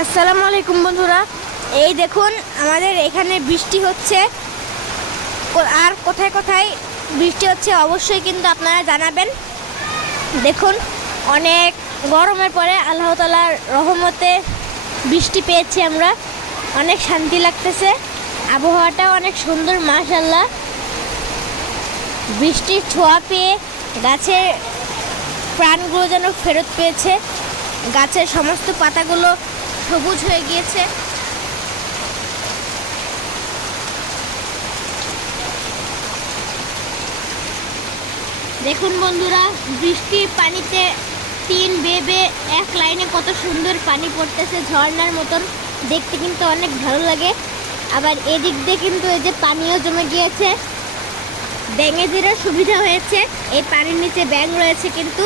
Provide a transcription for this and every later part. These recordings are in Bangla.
আসসালামু আলাইকুম বন্ধুরা, এই দেখুন আমাদের এখানে বৃষ্টি হচ্ছে। আর কোথায় কোথায় বৃষ্টি হচ্ছে অবশ্যই কিন্তু আপনারা জানাবেন। দেখুন, অনেক গরমের পরে আল্লাহ তাআলার রহমতে বৃষ্টি পেয়েছি আমরা, অনেক শান্তি লাগতেছে। আবহাওয়াটাও অনেক সুন্দর, মাশাআল্লাহ। বৃষ্টির ছোঁয়া পেয়ে গাছের প্রাণগুলো যেন ফেরত পেয়েছে, গাছের সমস্ত পাতাগুলো সবুজ হয়ে গিয়েছে। দেখুন বন্ধুরা, বৃষ্টির পানিতে তিন বেয়ে এক লাইনে কত সুন্দর পানি পড়তেছে, ঝর্ণার মতন দেখতে কিন্তু অনেক ভালো লাগে। আবার এদিক দিয়ে কিন্তু এই যে পানিও জমে গিয়েছে, ব্যাঙেদেরও সুবিধা হয়েছে। এই পানির নিচে ব্যাঙ রয়েছে কিন্তু।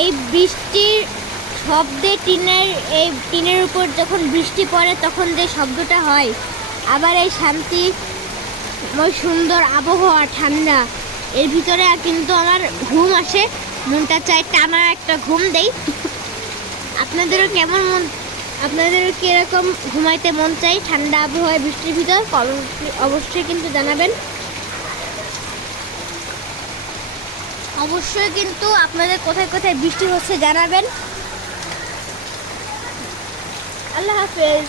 এই বৃষ্টির শব্দে টিনের উপর যখন বৃষ্টি পড়ে তখন যে শব্দটা হয়, আবার এই শান্তিময় সুন্দর আবহাওয়া, ঠান্ডা, এর ভিতরে কিন্তু আমার ঘুম আসে, মনটা চাই টানা একটা ঘুম দেই। আপনাদেরও কিরকম ঘুমাইতে মন চাই ঠান্ডা আবহাওয়ায় বৃষ্টির ভিতর? অবশ্যই কিন্তু জানাবেন। অবশ্যই কিন্তু আপনাদের কোথায় কোথায় বৃষ্টি হচ্ছে জানাবেন। আল্লাহ হাফেজ।